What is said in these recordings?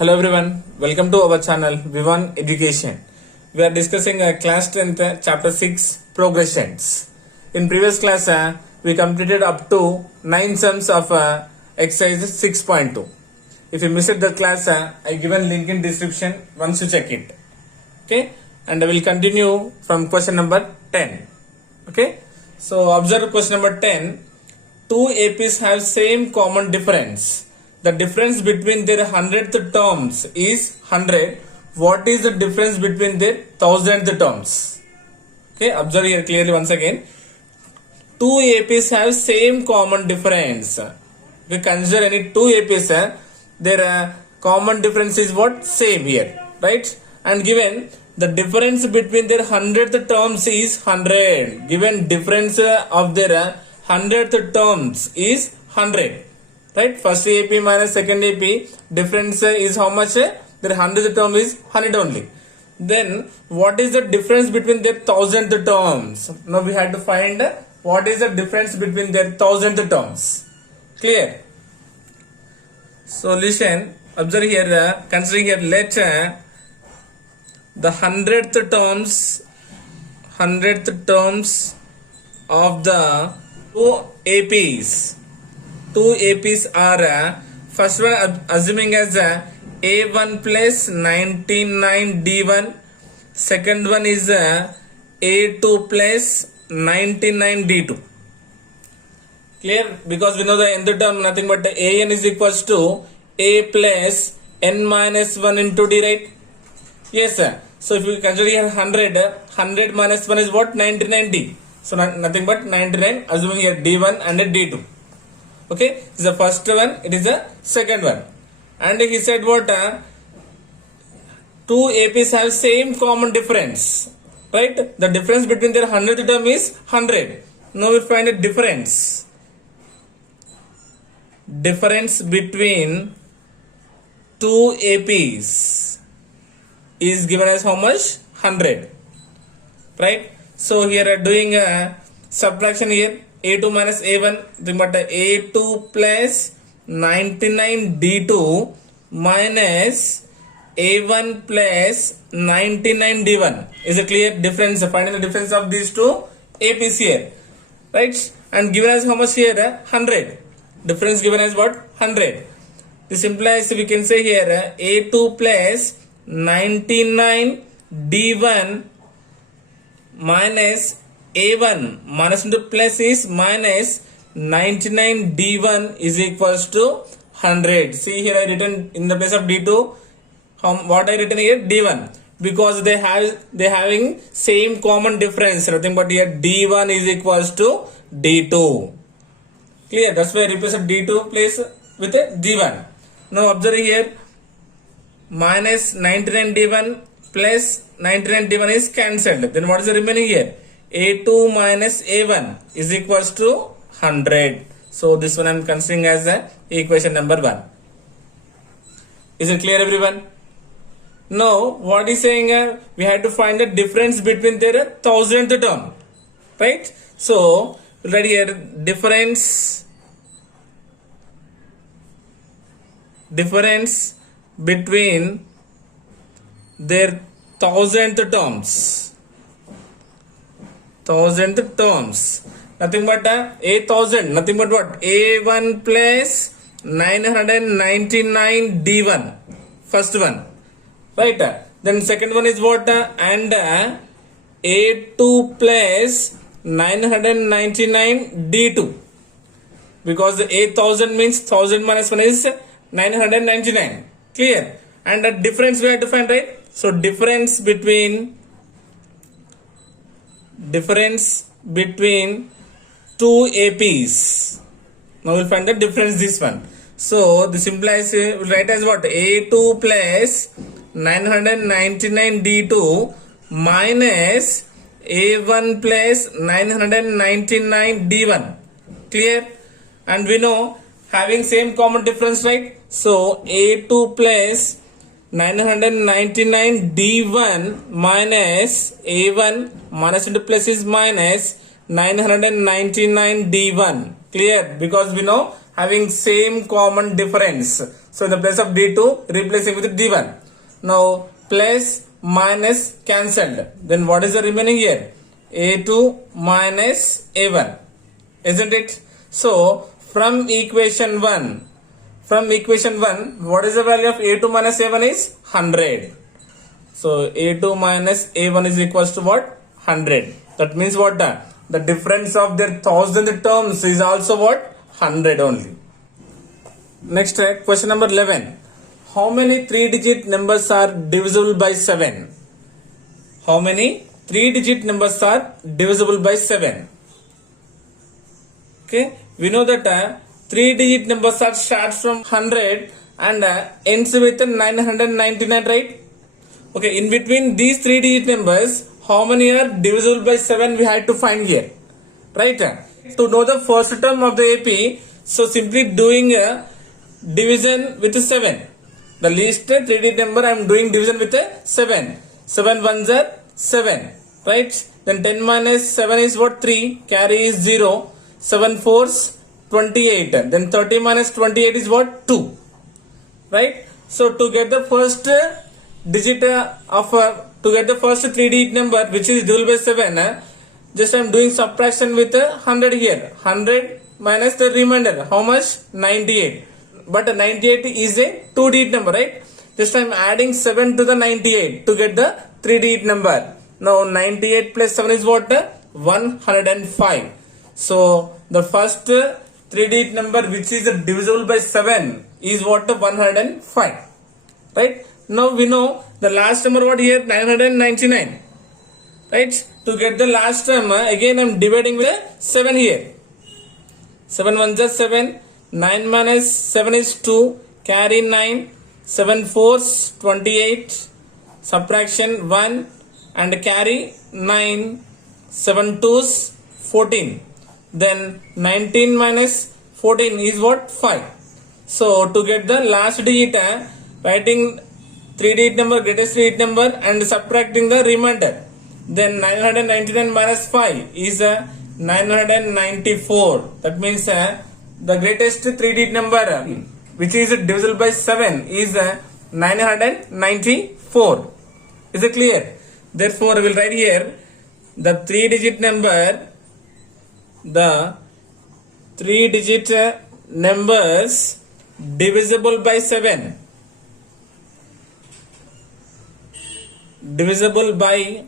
Hello everyone, welcome to our channel VIVAN Education. We are discussing class 10th chapter 6 progressions. In previous class we completed up to 9 sums of exercise 6.2. If you missed the class I given link in description once you check it. Okay, and I will continue from question number 10. Okay, so observe question number 10. Two APs have same common difference. The difference between their 100th terms is 100. What is the difference between their 1000th terms? Okay, observe here clearly once again. Two APs have same common difference. If we consider any two APs, their common difference is what? Same here, right? And given the difference between their 100th terms is 100. Given difference of their 100th terms is 100. Right, first AP minus second AP difference is how much? Their 100th term is 100 only. Then what is the difference between their 1000th terms? Now we have to find what is the difference between their 1000th terms. Clear? Solution. Observe here, considering here, let the 100th terms of the two APs. Two APs are first one assuming as A1 plus 99 D1, second one is A2 plus 99 D2. Clear? Because we know the nth term nothing but AN is equals to A plus N minus 1 into D, right? Yes sir. So if you consider here 100 minus 1 is what? 99 D. So nothing but 99, assuming here D1 and D2. Okay, this is the first one, it is the second one. And he said what? Two APs have same common difference. Right? The difference between their 100th term is 100. Now we find a difference. Difference between two APs is given as how much? 100. Right? So here are doing a subtraction here. A2 minus A1, but A2 plus 99 D2 minus A1 plus 99 D1 is a clear difference. Finding the difference of these two APs here, right? And given as how much here? 100. Difference given as what? 100. This implies we can say here A2 plus 99 D1 minus A1 minus into plus is minus 99 D1 is equals to 100. See here I written in the place of D2 what I written here? D1, because they having same common difference, nothing but here D1 is equals to D2. Clear? That's why I replace D2 place with a D1. Now observe here, minus 99 D1 plus 99 D1 is cancelled. Then what is the remaining here? A2 minus A1 is equals to 100. So this one I am considering as the equation number 1. Is it clear everyone? Now what is saying? We have to find the difference between their 1000th term. Right? So right here difference between their 1000th terms. 1000th terms, nothing but A1000, nothing but what? A1 plus 999 D1, first one, right? Then second one is what? And A2 plus 999 D2, because A1000 means 1000 minus 1 is 999. Clear? And the difference we have to find, right? So difference between two APs. Now we'll find the difference this one. So this implies we'll write as what? A2 plus 999 D2 minus A1 plus 999 D1. Clear? And we know having same common difference, right? So A2 plus 999 D1 minus A1 minus into plus is minus 999 D1. Clear? Because we know having same common difference. So in the place of D2, replacing with D1. Now plus minus cancelled. Then what is the remaining here? A2 minus A1. Isn't it? So from equation 1, what is the value of A2 minus A1 is 100. So A2 minus A1 is equals to what? 100. That means what? The difference of their 1000 terms is also what? 100 only. Next, question number 11. How many 3-digit numbers are divisible by 7? How many 3-digit numbers are divisible by 7? Okay, we know that 3-digit numbers are starts from 100 and ends with 999, right? Okay, in between these 3-digit numbers, how many are divisible by 7 we had to find here, right? To know the first term of the AP, so simply doing a division with 7. The least 3-digit number I am doing division with 7. 7 ones are 7, right? Then 10 minus 7 is what? 3. Carry is 0. 7 fours 28. Then 30 minus 28 is what? 2. Right? So to get the first digit to get the first 3-digit number which is divisible by 7, just I am doing subtraction with 100 here. 100 minus the remainder. How much? 98. But 98 is a 2-digit number, right? Just I am adding 7 to the 98 to get the 3-digit number. Now 98 plus 7 is what? 105. So the first 3-digit number which is divisible by 7 is what? 105. Right? Now we know the last number what here? 999. Right? To get the last term, again I am dividing with 7 here. 7 ones are 7. 9 minus 7 is 2. Carry 9. 7 fours 28. Subtraction 1 and carry 9. 7 twos 14. Then 19 minus 14 is what? 5. So to get the last digit, writing 3-digit number, greatest 3-digit number and subtracting the remainder. Then 999 minus 5 is 994. That means the greatest 3-digit number which is divisible by 7 is 994. Is it clear? Therefore we will write here the 3-digit number, the 3-digit numbers divisible by 7. Divisible by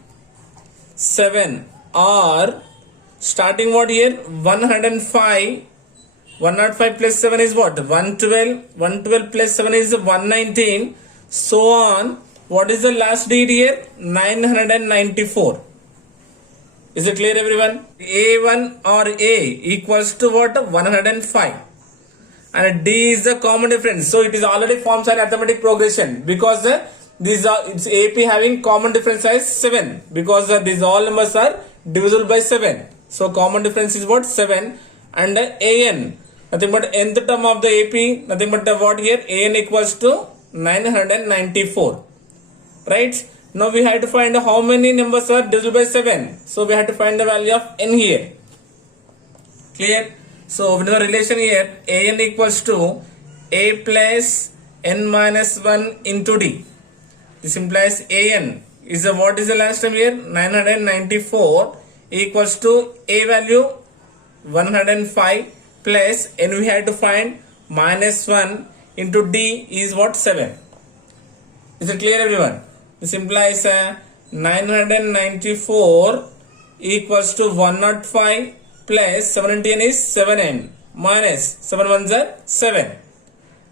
7 are starting what here? 105. 105 plus 7 is what? 112. 112 plus 7 is 119. So on. What is the last digit here? 994. Is it clear everyone? A1 or A equals to what? 105. And D is the common difference. So it is already forms an arithmetic progression because these are it's AP having common difference as 7 because these all numbers are divisible by 7. So common difference is what? 7. And AN, nothing but nth term of the AP, nothing but what here? AN equals to 994. Right? Now we have to find how many numbers are divisible by 7. So we have to find the value of n here. Clear? So with the relation here, AN equals to A plus n minus 1 into D. This implies AN is the what is the last term here? 994 equals to A value 105 plus n we have to find minus 1 into D is what? 7. Is it clear everyone? This implies 994 equals to 105 plus 17 is 7n minus 7 ones are 7.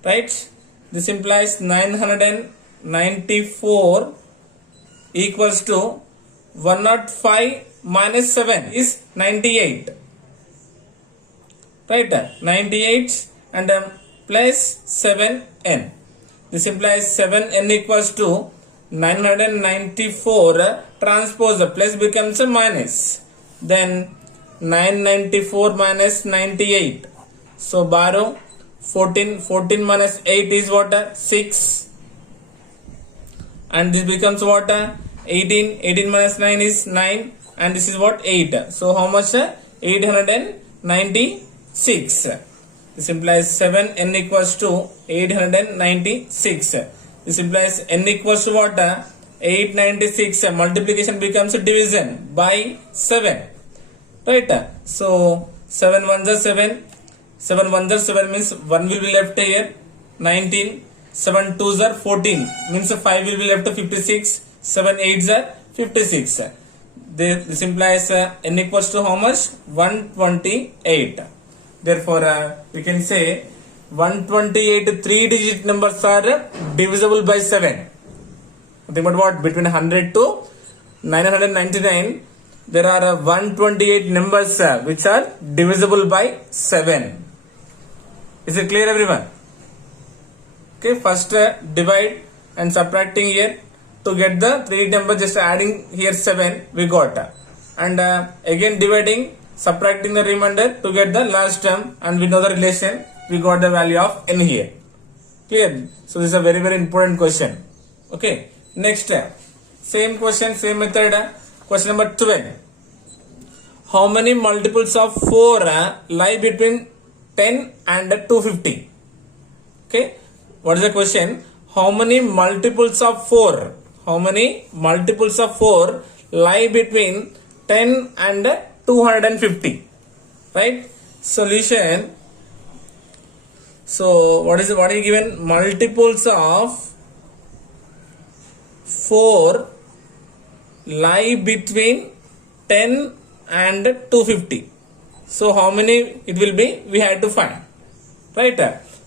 Right? This implies 994 equals to 105 minus 7 is 98. Right? 98 and plus 7n. This implies 7n equals to 994 transpose plus becomes a minus. Then 994 minus 98. So borrow 14 minus 8 is what? 6. And this becomes what? 18 minus 9 is 9 and this is what? 8. So how much? 896. This implies 7n equals to 896. This implies n equals to what? 896. Multiplication becomes division by 7. Right? So 7 ones are 7. 7 ones are 7 means 1 will be left here. 19. 7 twos are 14 means 5 will be left to 56. 7 eights are 56. This implies n equals to how much? 128. Therefore, we can say 128 3-digit numbers are divisible by 7. Think about what? Between 100 to 999, there are 128 numbers which are divisible by 7. Is it clear, everyone? Okay, first divide and subtracting here to get the 3 number, just adding here 7 we got, and again dividing, subtracting the remainder to get the last term, and we know the relation, we got the value of n here. Clear? So this is a very important question. Okay, next same question, same method. Question number 12. How many multiples of 4 lie between 10 and 250? Okay, what is the question? How many multiples of 4? How many multiples of 4 lie between 10 and 250? Right? Solution. So what is given? Multiples of 4 lie between 10 and 250. So how many it will be? We had to find. Right?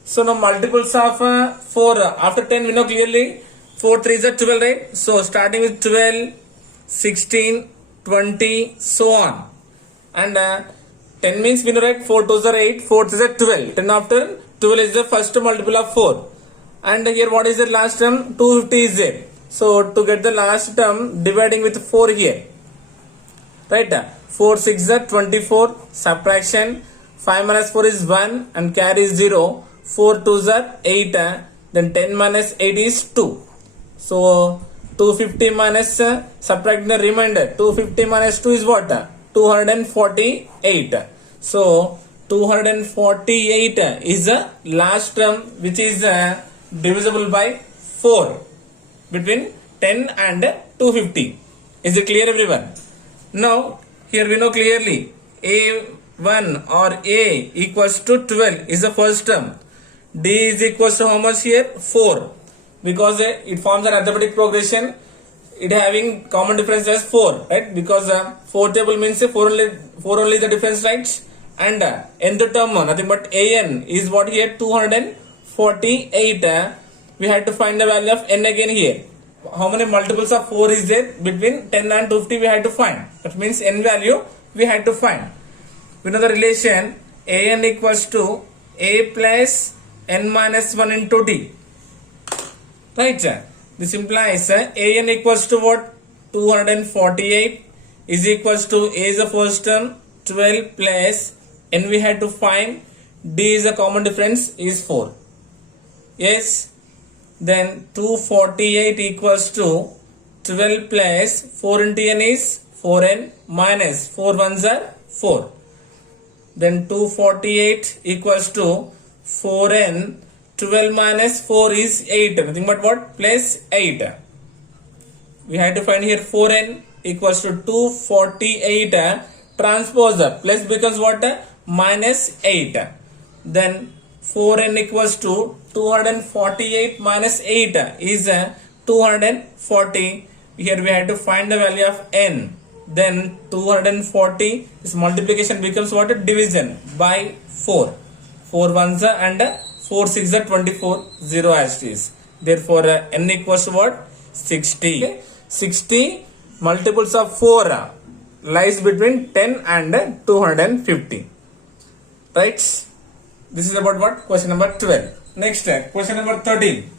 So now multiples of 4 after 10 we know clearly 4 3s are 12, right? So starting with 12, 16, 20, so on. And 10 means we know, right? 4 2s are 8, 4 3s are 12. 10 after 12 is the first multiple of 4. And here what is the last term? 250 is there. So to get the last term, dividing with 4 here. Right? 4 6 are 24, subtraction, 5 minus 4 is 1 and carry 0. 4 2s are 8, then 10 minus 8 is 2. So 250 minus subtracting the remainder, 250 minus 2 is what? 248. So 248 is the last term which is divisible by 4 between 10 and 250. Is it clear, everyone? Now here we know clearly A1 or A equals to 12 is the first term. D is equals to how much here? 4, because it forms an arithmetic progression, it having common difference as 4, right? Because 4 table means 4 only the difference, right? And nth term nothing but an is what here? 248. We had to find the value of n again here. How many multiples of 4 is there? Between 10 and 250 we had to find. That means n value we had to find. We know the relation an equals to a plus n minus 1 into d. Right? This implies an equals to what? 248 is equals to a is the first term, 12 plus n we had to find, d is the common difference is 4. Yes. Then 248 equals to 12 plus 4 into n is 4n minus 4 ones are 4. Then 248 equals to 4n, 12 minus 4 is 8. Nothing but what? Plus 8. We had to find here 4n equals to 248 transpose. Plus becomes what? Minus 8. Then 4n equals to 248 minus 8 is 240. Here we had to find the value of n. Then 240, this multiplication becomes what? Division by 4. 4 ones and 4 6 are 24, 0 as it is. Therefore n equals to what? 60. Okay. 60 multiples of 4 lies between 10 and 250. Right? This is about what? Question number 12. Next, question number 13.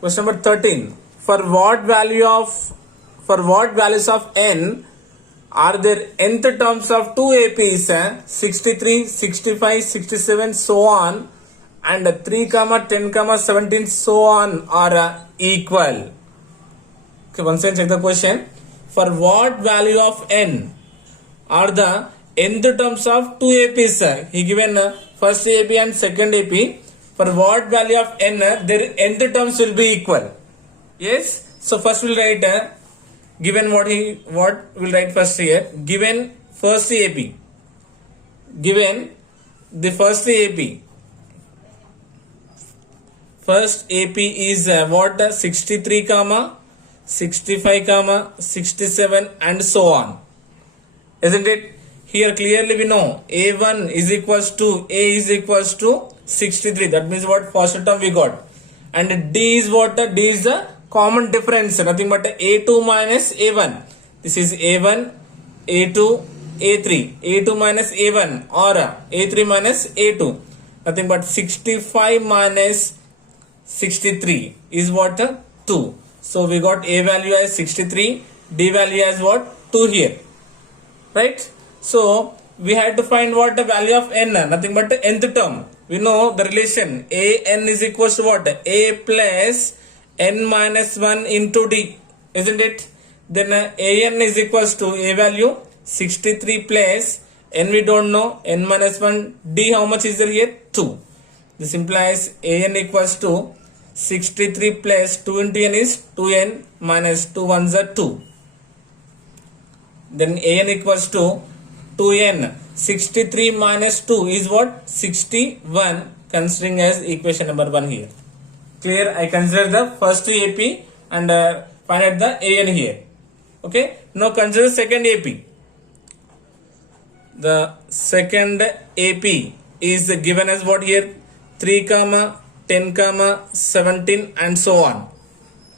Question number 13. For what values of n are there nth terms of two APs 63, 65, 67 so on, and 3, 10, 17 so on are equal? Okay, once again check the question. For what value of n are the nth terms of two APs. He given first AP and second AP. For what value of n, their nth terms will be equal. Yes. So first we'll write given what we'll write first here. Given first AP. Given the first AP. First AP is what? 63 comma 65 comma 67 and so on. Isn't it? Here clearly we know A1 is equals to A is equals to 63. That means what? First term we got. And D is what? D is the common difference. Nothing but A2 minus A1. This is A1, A2, A3. A2 minus A1 or A3 minus A2. Nothing but 65 minus 63 is what? 2. So we got A value as 63, D value as what? 2 here. Right? So we had to find what the value of n, nothing but the nth term. We know the relation an is equals to what? A plus n minus 1 into d, isn't it? Then an is equals to a value 63 plus n we don't know, n minus 1, d how much is there here? 2. This implies an equals to 63 plus 2 into n is 2n minus 2 ones are 2. Then an equals to 2n. 63 minus 2 is what? 61, considering as equation number 1 here. Clear? I consider the first AP and find out the an here. Okay. Now consider second AP. The second AP is given as what here? 3 comma 10 comma 17 and so on.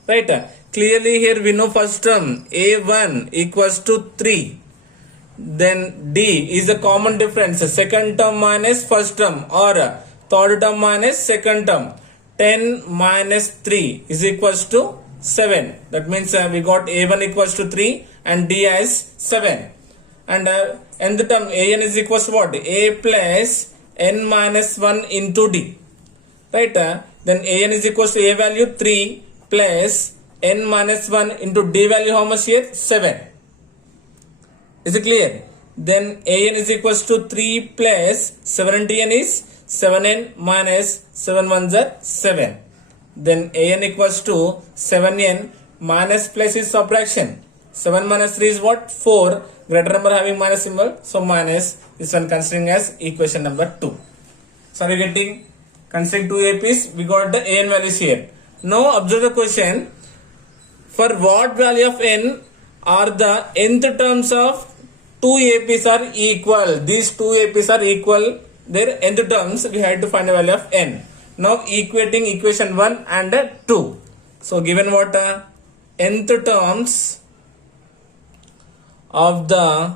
Right? Clearly here we know first term A1 equals to 3. Then D is the common difference. Second term minus first term or third term minus second term. 10 minus 3 is equals to 7. That means we got A1 equals to 3 and D as 7. And nth term an is equals to what? A plus n minus 1 into D. Right? Then an is equals to a value 3 plus n minus 1 into d value how much here? 7. Is it clear? Then an is equals to 3 plus 7n is 7n minus 7 ones are 7. Then an equals to 7n minus plus is subtraction. 7 minus 3 is what? 4. Greater number having minus symbol. So minus this one considering as equation number 2. So are you getting? Considering two APs, we got the an values here. Now observe the question. For what value of n are the nth terms of two APs are equal? These two APs are equal. Their nth terms we had to find the value of n. Now equating equation 1 and 2. So given what nth terms of the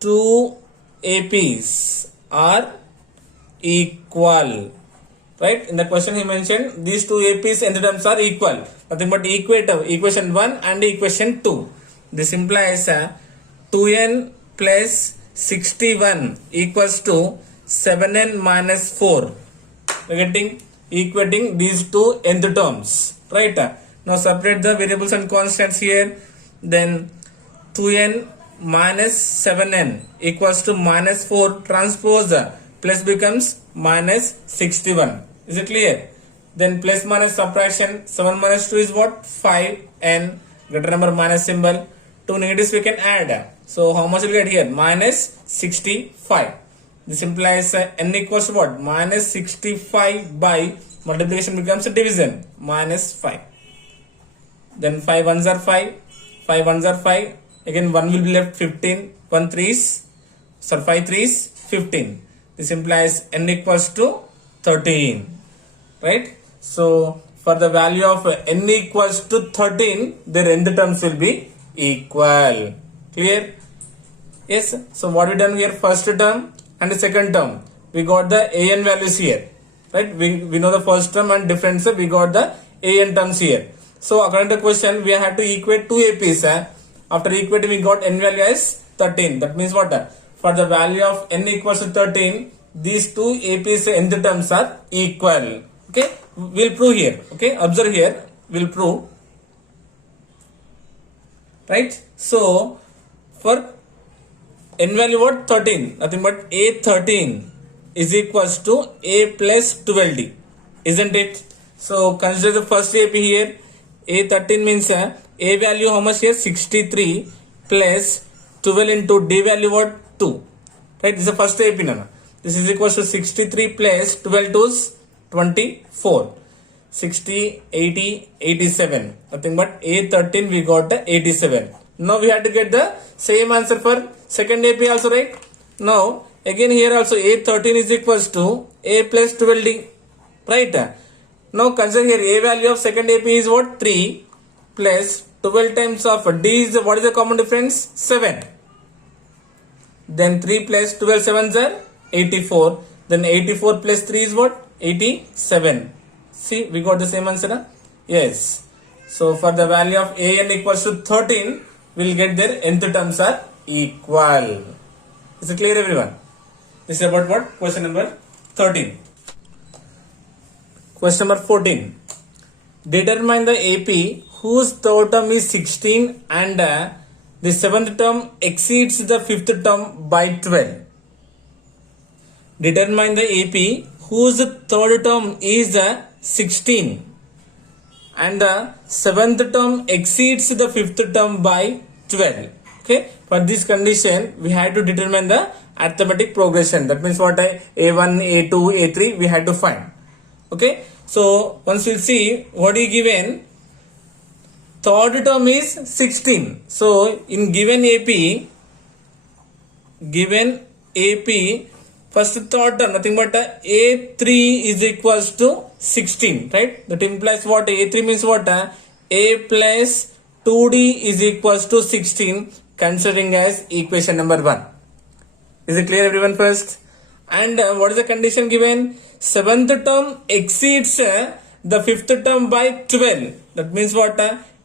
two APs are equal. Right? In the question he mentioned these two APs nth terms are equal. Nothing but equate equation 1 and equation 2. This implies 2n plus 61 equals to 7n minus 4. We are getting equating these two nth terms. Right? Now separate the variables and constants here. Then 2n minus 7n equals to minus 4 transpose plus becomes minus 61. Is it clear? Then plus minus subtraction. 7 minus 2 is what? 5n. Greater number minus symbol. 2 negatives we can add. So how much will get here? Minus 65. This implies n equals to what? Minus 65 by multiplication becomes a division. Minus 5. Then 5 ones are 5. 5 ones are 5. Again 1 will be left 15. 1 3s. So 5 3s 15. This implies n equals to 13. Right? So for the value of n equals to 13, their nth terms will be equal. Clear? Yes. So what we done here? First term and the second term. We got the an values here. Right? We know the first term and difference. We got the an terms here. So according to the question, we had to equate two APs. After equating, we got n value as 13. That means what? For the value of n equals to 13, these two APs nth terms are equal. Okay, we'll prove here. Okay, observe here, we'll prove. Right? So for n value what? 13. Nothing but A13 is equals to A plus 12D. Isn't it? So consider the first AP here. A13 means A value how much here? 63 plus 12 into D value what? 2. Right? This is the first AP. This is equals to 63 plus 12 to 24. 60, 80, 87. Nothing but A13 we got the 87. Now we have to get the same answer for second AP also, right? Now again here also A13 is equals to A plus 12D. Right? Now consider here A value of second AP is what? 3 plus 12 times of D is what is the common difference? 7. Then 3 plus 12 sevens are 84. Then 84 plus 3 is what? 87. See, we got the same answer. Yes. So for the value of an equals to 13, we'll get their nth terms are equal. Is it clear, everyone? This is about what? Question number 13. Question number 14. Determine the AP whose third term is 16 and the seventh term exceeds the fifth term by 12. Determine the AP whose third term is 16 and the seventh term exceeds the fifth term by 12. Okay, for this condition we had to determine the arithmetic progression. That means what? A1, A2, A3 we had to find. Okay, so once we'll see what is given. Third term is 16. So in given AP first third term nothing but A3 is equals to 16, right? That implies what? A3 means what? A plus 2D is equals to 16, considering as equation number 1. Is it clear, everyone? First, and what is the condition given? Seventh term exceeds the fifth term by 12. That means what?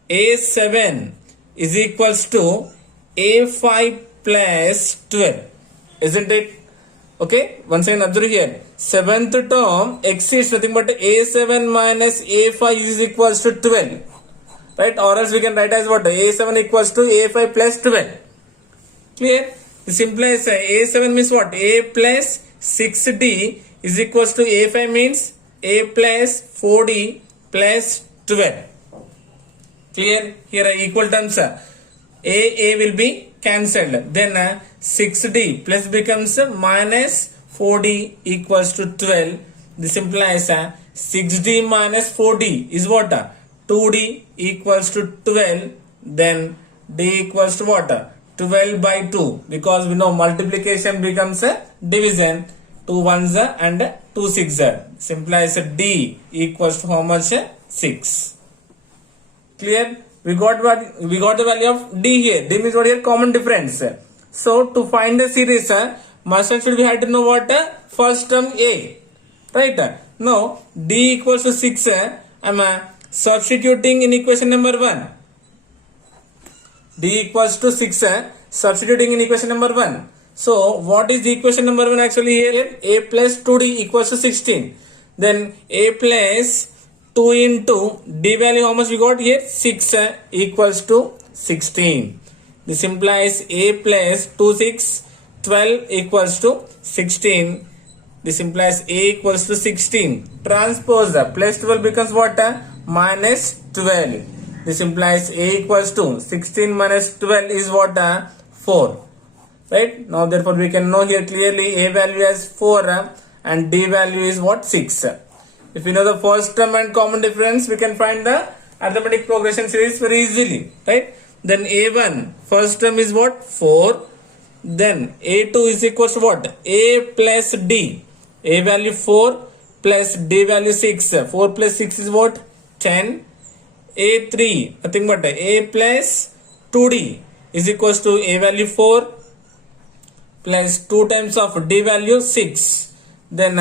A7 is equals to A5 plus 12. Isn't it? Okay, once again observe here. Seventh term exceeds nothing but A7 minus A5 is equals to 12. Right? Or else we can write as what? A7 equals to A5 plus 12. Clear? This implies A7 means what? A plus 6D is equals to A5 means A plus 4D plus 12. Clear? Here are equal terms. A will be cancelled. Then 6D plus becomes minus 4D equals to 12. This implies 6D minus 4D is what? 2D equals to 12. Then D equals to what? 12 by 2. Because we know multiplication becomes a division. 2 ones and 2 six. This implies D equals to how much? 6. Clear? We got the value of D here. D means what here? Common difference. So to find the series, must and should we had to know what? First term A. Right? Now D equals to 6. I am substituting in equation number 1. D equals to 6. Substituting in equation number 1. So what is the equation number 1 actually here? A plus 2D equals to 16. Then A plus 2 into D value how much we got here? 6 equals to 16. This implies A plus 2 6 12 equals to 16. This implies A equals to 16. Transpose plus 12 becomes what? Minus 12. This implies A equals to 16 minus 12 is what? 4. Right? Now therefore we can know here clearly A value as 4 and D value is what? 6. If we know the first term and common difference, we can find the arithmetic progression series very easily, right? Then A1 first term is what? 4. Then A2 is equals to what? A plus D. A value 4 plus D value 6. 4 plus 6 is what? 10. A3 nothing but A plus 2D is equals to A value 4 plus 2 times of D value 6. Then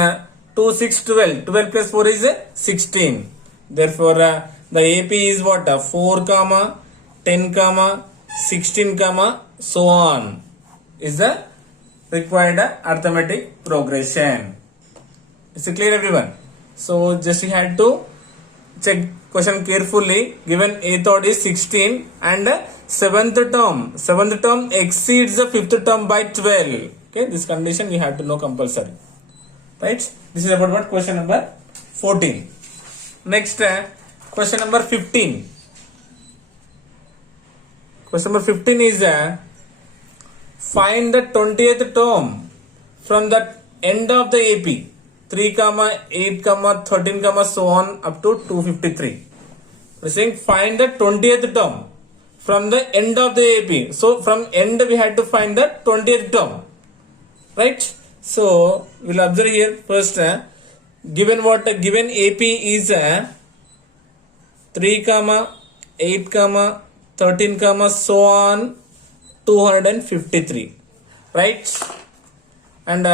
2 6 12. 12 plus 4 is 16. Therefore the AP is what? 4 comma 10 comma 16 comma so on is the required arithmetic progression. Is it clear, everyone? So just we had to check question carefully. Given eighth odd is 16 and seventh term exceeds the fifth term by 12. Okay, this condition we have to know compulsory. Right? This is about what? Question number 14. Next, question number 15. Question number 15 is find the 20th term from the end of the AP. 3, 8, 13, so on up to 253. We are saying find the 20th term from the end of the AP. So from end we had to find the 20th term. Right? So we'll observe here first given what? Given AP is 3, 8, 13, so on 253. Right? And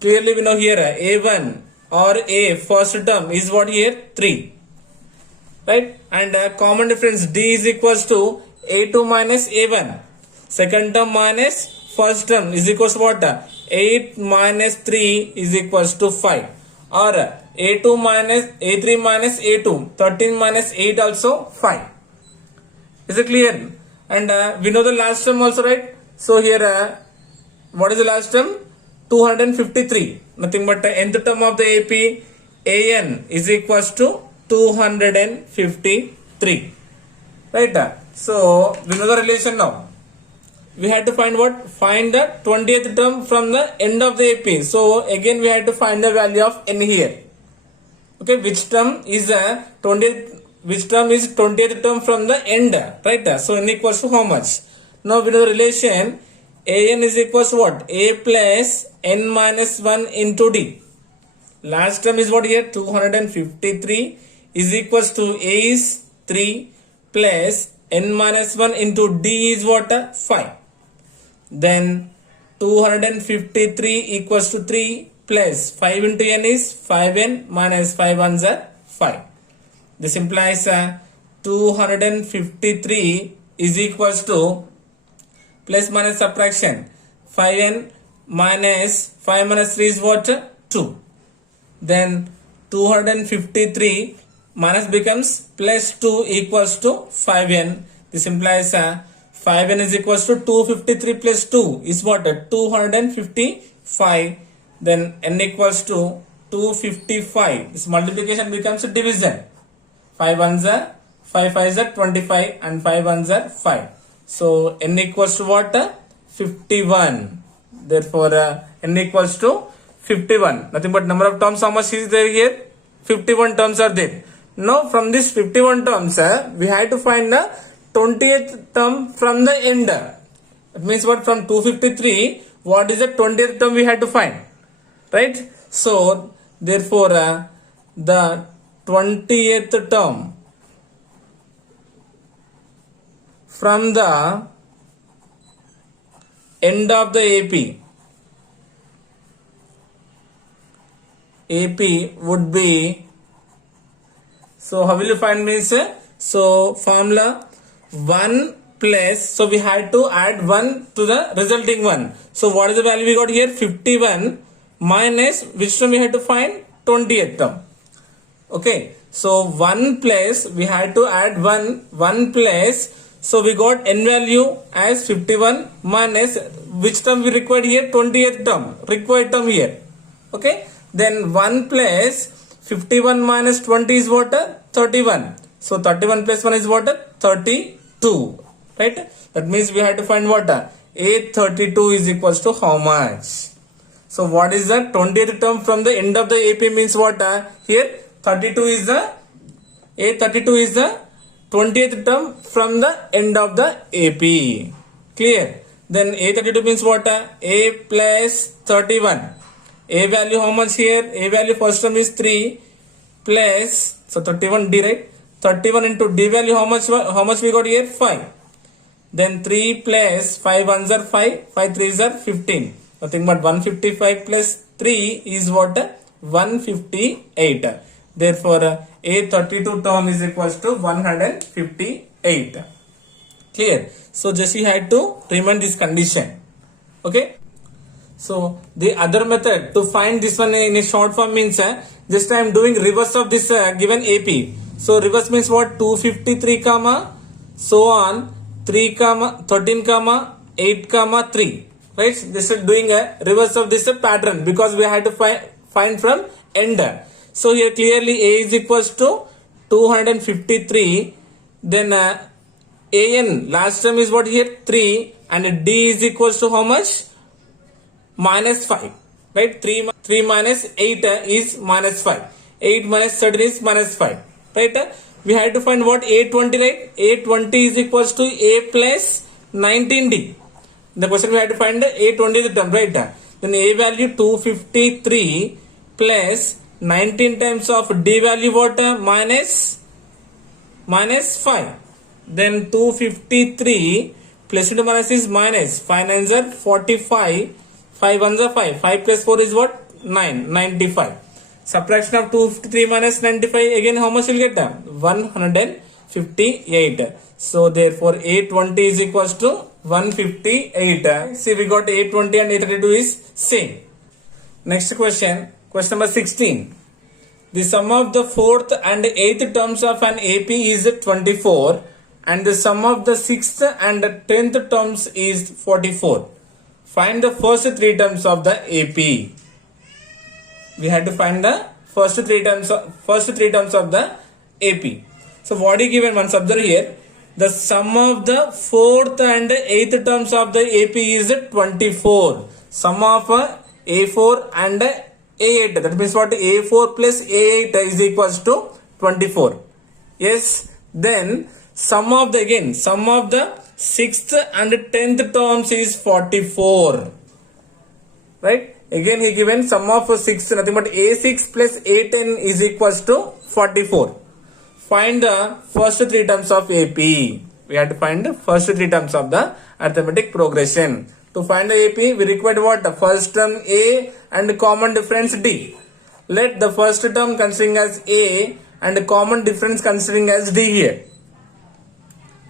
clearly we know here A1 or A first term is what here? 3. Right? And common difference D is equals to A2 minus A1. Second term minus first term is equals to what? 8 minus 3 is equals to 5. Or A2 minus A3 minus A2. 13 minus 8 also 5. Is it clear? And we know the last term also, right? So here what is the last term? 253. Nothing but the nth term of the AP AN is equals to 253. Right? So we know the relation now. We had to find what? Find the 20th term from the end of the AP. So again we had to find the value of n here. Okay, which term is 20th? Which term is 20th term from the end? Right? So n equals to how much? Now we know the relation. AN is equals to what? A plus n minus 1 into D. Last term is what here? 253 is equals to A is 3 plus n minus 1 into D is what? 5. Then 253 equals to 3 plus 5 into n is 5n minus 5 ones are 5. This implies 253 is equals to plus minus subtraction 5n minus 5 minus 3 is what? 2. Then 253 minus becomes plus 2 equals to 5n. This implies 5n is equals to 253 plus 2 is what? 255. Then n equals to 255. This multiplication becomes a division. 5 ones are 5 5s are 25 and 5 ones are 5. So n equals to what? 51. Therefore n equals to 51. Nothing but number of terms how much is there here? 51 terms are there. Now from this 51 terms we have to find the 20th term from the end. That means what? From 253 what is the 20th term we had to find? Right? So therefore the 20th term from the end of the AP would be, so how will you find means? So formula 1 plus, so we had to add 1 to the resulting one. So what is the value we got here? 51 minus which term we had to find? 20th term. Okay, so 1 plus we had to add 1 plus, so we got n value as 51 minus which term we required here? 20th term, required term here. Okay, then 1 plus 51 minus 20 is what? 31. So 31 plus 1 is what? 32. Right? That means we have to find what? A32 is equals to how much? So what is the 20th term from the end of the AP means what? Here 32 is the A32 is the 20th term from the end of the AP. Clear? Then A32 means what? A plus 31. A value how much here? A value first term is 3 plus, so 31 D, right? 31 into D value how much we got here? 5. Then 3 plus 5 ones are 5, 5 3s are 15. Nothing but 155 plus 3 is what? 158. Therefore A32 term is equals to 158. Clear? So just you had to remember this condition. Okay. So the other method to find this one in a short form means just I am doing reverse of this given AP. So reverse means what? 253 comma so on 3 comma 13 comma 8 comma 3. Right? This is doing a reverse of this pattern because we had to find from end. So here clearly A is equals to 253. Then AN last term is what here? 3, and D is equals to how much? Minus 5. Right? 3 minus 8 is minus 5. 8 minus 13 is minus 5. Right? We had to find what? A20, right? A20 is equals to A plus 19D. The question we had to find A20 is the term, right? Then A value 253 plus 19 times of D value what? Minus 5. Then 253 plus into minus is minus. 5 nines are 45. 5 ones are 5. 5 plus 4 is what? 9. 95. Subtraction of 253 minus 95. Again how much will get? 158. So therefore A20 is equals to 158. See, we got A20 and A32 is same. Next question. Question number 16. The sum of the fourth and eighth terms of an AP is 24, and the sum of the 6th and 10th terms is 44. Find the first three terms of the AP. We had to find the first three terms of the AP. So what is given? Once observe here. The sum of the fourth and eighth terms of the AP is 24. Sum of A4 and A8. That means what? A4 plus A8 is equals to 24. Yes. Then sum of the 6th and 10th terms is 44. Right? Again he given sum of 6, nothing but A6 plus A10 is equals to 44. Find the first three terms of AP. We have to find the first three terms of the arithmetic progression. To find the AP, we require what? The first term A and common difference D. Let the first term considering as A and common difference considering as D here.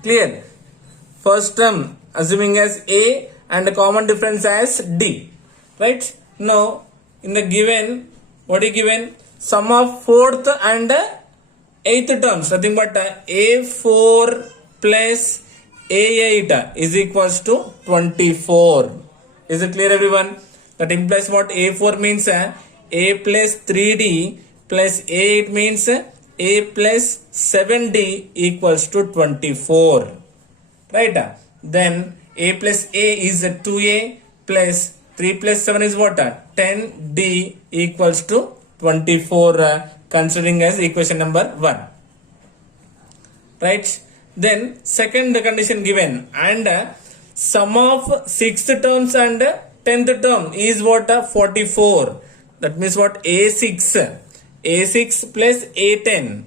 Clear? First term assuming as A and common difference as D. Right? Now, in the given, what is given? Sum of fourth and eighth terms, nothing but A4 plus A8 is equals to 24. Is it clear, everyone? That implies what? A4 means A plus 3D plus A8 means A plus 7D equals to 24. Right? Then A plus A is 2A plus 3 plus 7 is what? 10D equals to 24, considering as equation number 1. Right? Then second condition given, and sum of 6th terms and 10th term is what? 44. That means what? A6 plus A10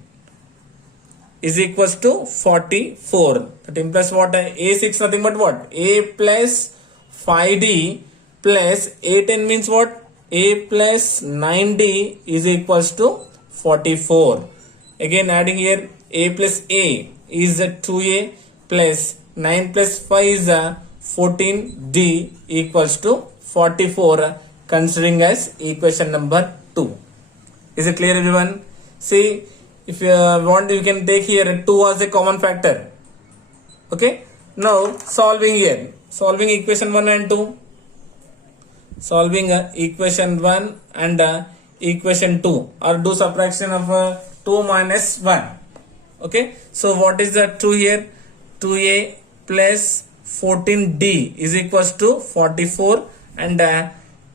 is equals to 44. That implies what? A6 nothing but what? A plus 5D plus A10 means what? A plus 9D is equals to 44. Again adding here A plus A is 2A plus 9 plus 5 is 14D equals to 44, considering as equation number 2. Is it clear, everyone? See, if you want, you can take here 2 as a common factor. Okay. Now solving here. Solving equation 1 and 2. Solving equation 1 and equation 2, or do subtraction of 2 minus 1. Okay. So what is the 2 here? 2A plus 14D is equals to 44, and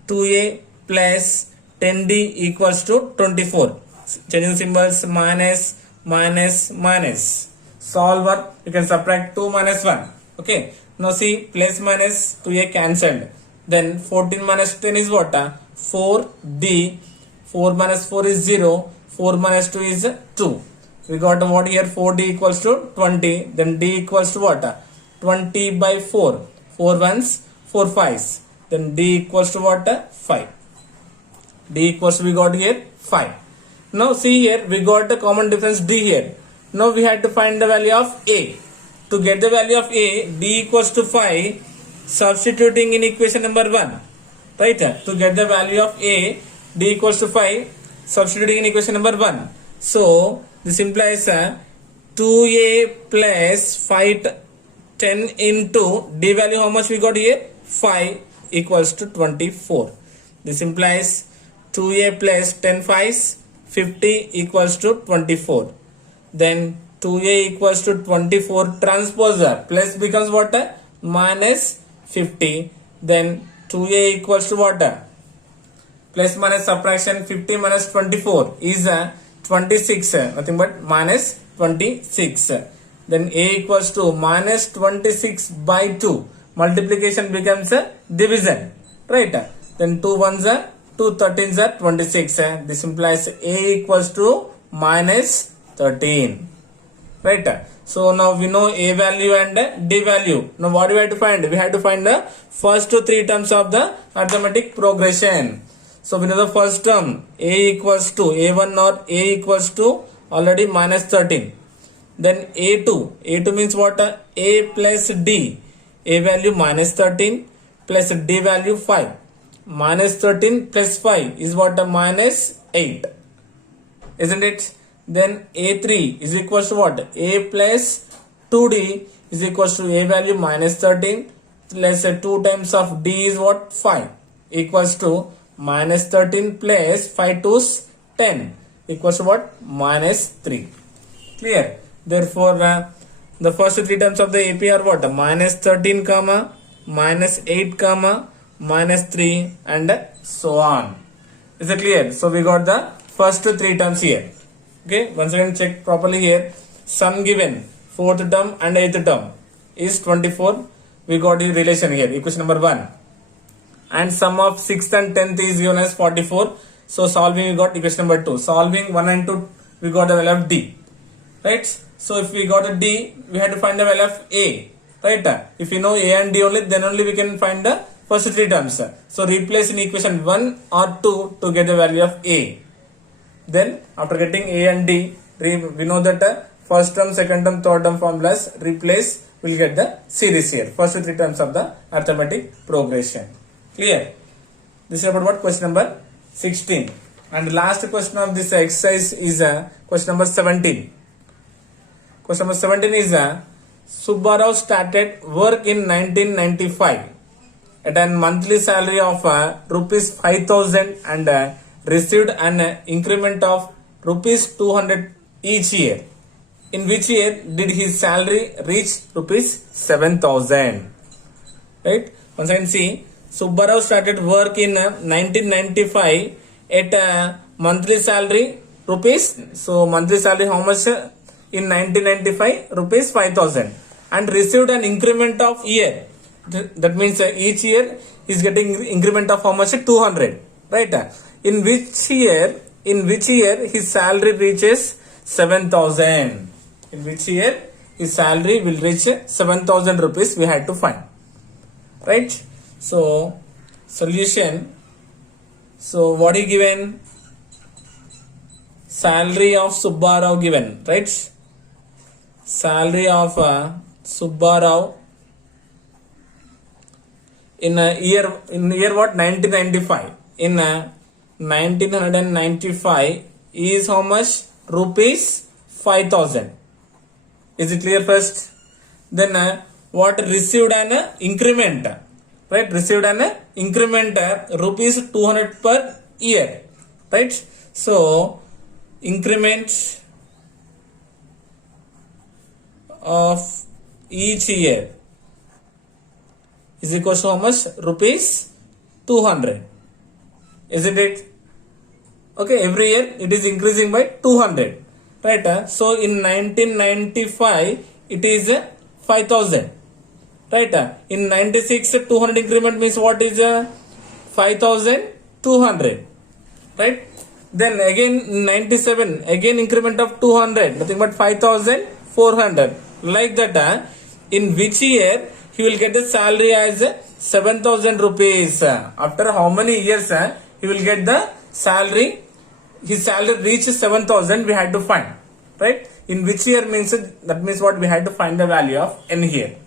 2A plus 10D equals to 24. Changing symbols, minus, minus, minus. Solver, you can subtract 2 minus 1. Okay. Now see, plus minus 2A cancelled. Then 14 minus 10 is what? 4D. 4 minus 4 is 0. 4 minus 2 is 2. We got what here? 4D equals to 20. Then D equals to what? 20 by 4. 4 ones, 4 fives. Then D equals to what? 5. D equals to, we got here 5. Now see here, we got the common difference D here. Now we had to find the value of A. To get the value of A, D equals to 5, substituting in equation number 1. Right? To get the value of A, D equals to 5, substituting in equation number 1. So This implies 2a plus 10 into d value, how much we got here? 5 equals to 24. This implies 2a plus 10 5s 50 equals to 24. Then 2a equals to 24 transposer plus becomes what? Minus 50. Then 2a equals to what? Plus minus subtraction, 50 minus 24 is 26, nothing but minus 26. Then a equals to minus 26 by 2. Multiplication becomes a division, right? Then 2 ones are 2 13s are 26. This implies a equals to minus 13, right? So now we know a value and d value. Now what do we have to find? We have to find the first 3 terms of the arithmetic progression. So we know the first term, a equals to a1 or a equals to already minus 13. Then a2 means what? A plus d, a value minus 13 plus d value 5. Minus 13 plus 5 is what? Minus 8, isn't it? Then a3 is equals to what? A plus 2d is equals to a value minus 13 plus 2 times of d is what? 5 equals to minus 13 plus 5 2's 10 equals to what? Minus 3. Clear? Therefore, the first 3 terms of the AP are what? Minus 13 comma, minus 8 comma, minus 3 and so on. Is it clear? So we got the first 3 terms here. Okay, once again check properly here. Sum given 4th term and 8th term is 24. We got the relation here, equation number 1. And sum of 6th and 10th is given as 44. So solving we got equation number 2. Solving 1 and 2 we got the value of d. Right? So if we got a d, we had to find the value of a. Right? If we know a and d only, then only we can find the first 3 terms. So replace in equation 1 or 2 to get the value of a. Then after getting a and d, we know that first term, second term, third term formulas replace, we'll get the series here. First 3 terms of the arithmetic progression. Clear? This is about what? Question number 16. And the last question of this exercise is question number 17. Question number 17 is Subbarao started work in 1995 at a monthly salary of rupees 5,000 and received an increment of rupees 200 each year. In which year did his salary reach rupees 7,000? Right? Once again see, Subbarao started work in 1995 at a monthly salary rupees. So monthly salary how much in 1995? Rupees 5,000 and received an increment of year. That means each year he is getting increment of how much? 200. Right? In which year his salary reaches 7,000? In which year his salary will reach 7,000 rupees? We had to find. Right? So solution. So what is given? Salary of Subbarao given. Right? Salary of Subbarao in year what? 1995. In 1995 is how much? Rupees 5,000. Is it clear first? Then what? Received an increment. Right? Received an increment rupees 200 per year. Right? So increment of each year is equal to how much? Rupees 200. Isn't it? Okay, every year it is increasing by 200. Right? So in 1995 it is 5,000. Right? In 96 200 increment means what is 5,200. Right? Then again in 97 again increment of 200, nothing but 5,400. Like that, in which year he will get the salary as 7,000 rupees. After how many years he will get the salary? His salary reaches 7,000. We had to find. Right? In which year means that means what? We had to find the value of n here.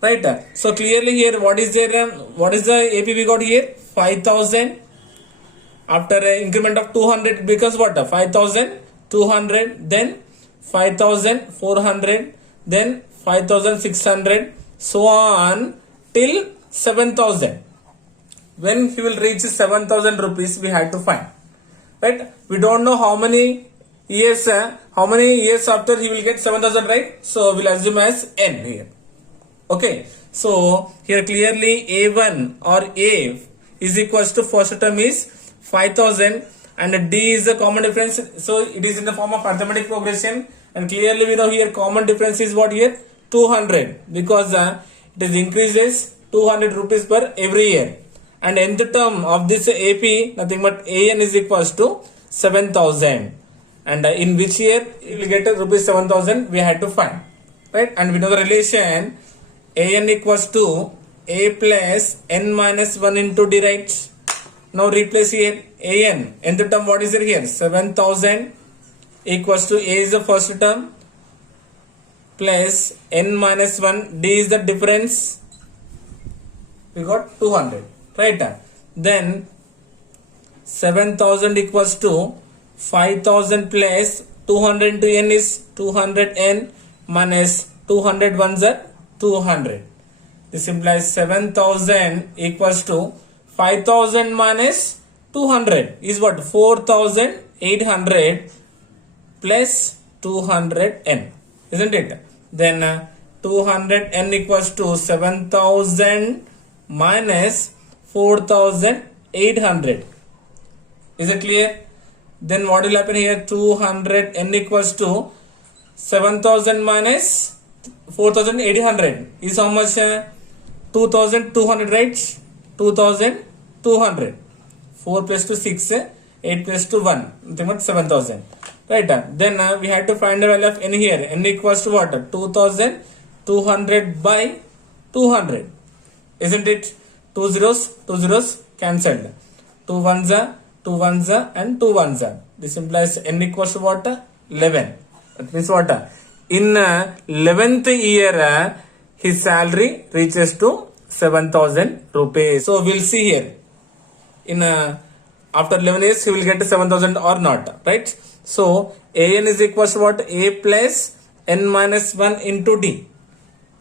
Right? So clearly here what is there? What is the AP we got here? 5,000. After an increment of 200 it becomes what? 5,200. 200, then 5,400, then 5,600, so on till 7,000. When he will reach 7,000 rupees, we have to find. Right? We don't know how many years after he will get 7,000, right? So we'll assume as n here. Okay. So here clearly A1 or A is equals to first term is 5,000 and D is the common difference. So it is in the form of arithmetic progression, and clearly we know here common difference is what here? 200, because it is increases 200 rupees per every year. And nth term of this AP nothing but AN is equals to 7,000. And in which year you will get rupees 7,000 we had to find. Right? And we know the relation AN equals to A plus N minus 1 into D, right? Now replace here AN. Nth term what is it here? 7,000 equals to A is the first term plus N minus 1. D is the difference. We got 200. Right? Then 7,000 equals to 5,000 plus 200 into N is 200N minus 200 ones are 200. This implies 7,000 equals to 5,000 minus 200 is what? 4,800 plus 200N. Isn't it? Then 200N equals to 7,000 minus 4,800. Is it clear? Then what will happen here? 200N equals to 7,000 minus 4,800 is how much? 2,200, right? 2,200. 4 plus 2 6, 8 plus 2 1, nothing but 7,000. Right? Then we had to find the value of N here. N equals to what? 2,200 by 200. Isn't it? 2 zeros cancelled. 2 ones are 2 ones are and 2 ones are. This implies N equals to what? 11. That means what? In 11th year, his salary reaches to 7,000 rupees. So we'll see here. In after 11 years, he will get 7,000 or not, right? So AN is equals to what? A plus N minus 1 into D,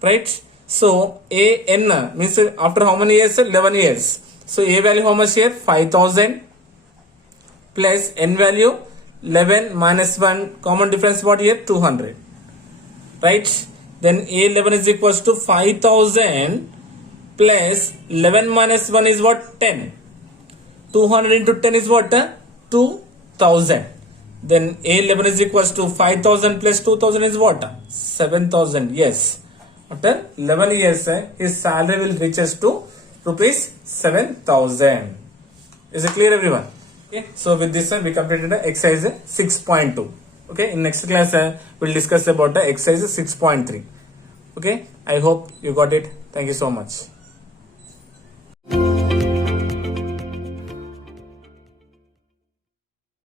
right? So AN means after how many years? 11 years. So A value how much here? 5,000 plus N value 11 minus 1, common difference what here? 200, right? Then A11 is equals to 5,000 plus 11 minus 1 is what? 10. 200 into 10 is what? 2,000. Then A11 is equals to 5,000 plus 2,000 is what? 7,000. Yes. After 11 years, his salary will reaches to rupees 7,000. Is it clear, everyone? Okay. So with this, we completed the exercise 6.2. Okay. In next class, we'll discuss about the exercise 6.3. Okay. I hope you got it. Thank you so much.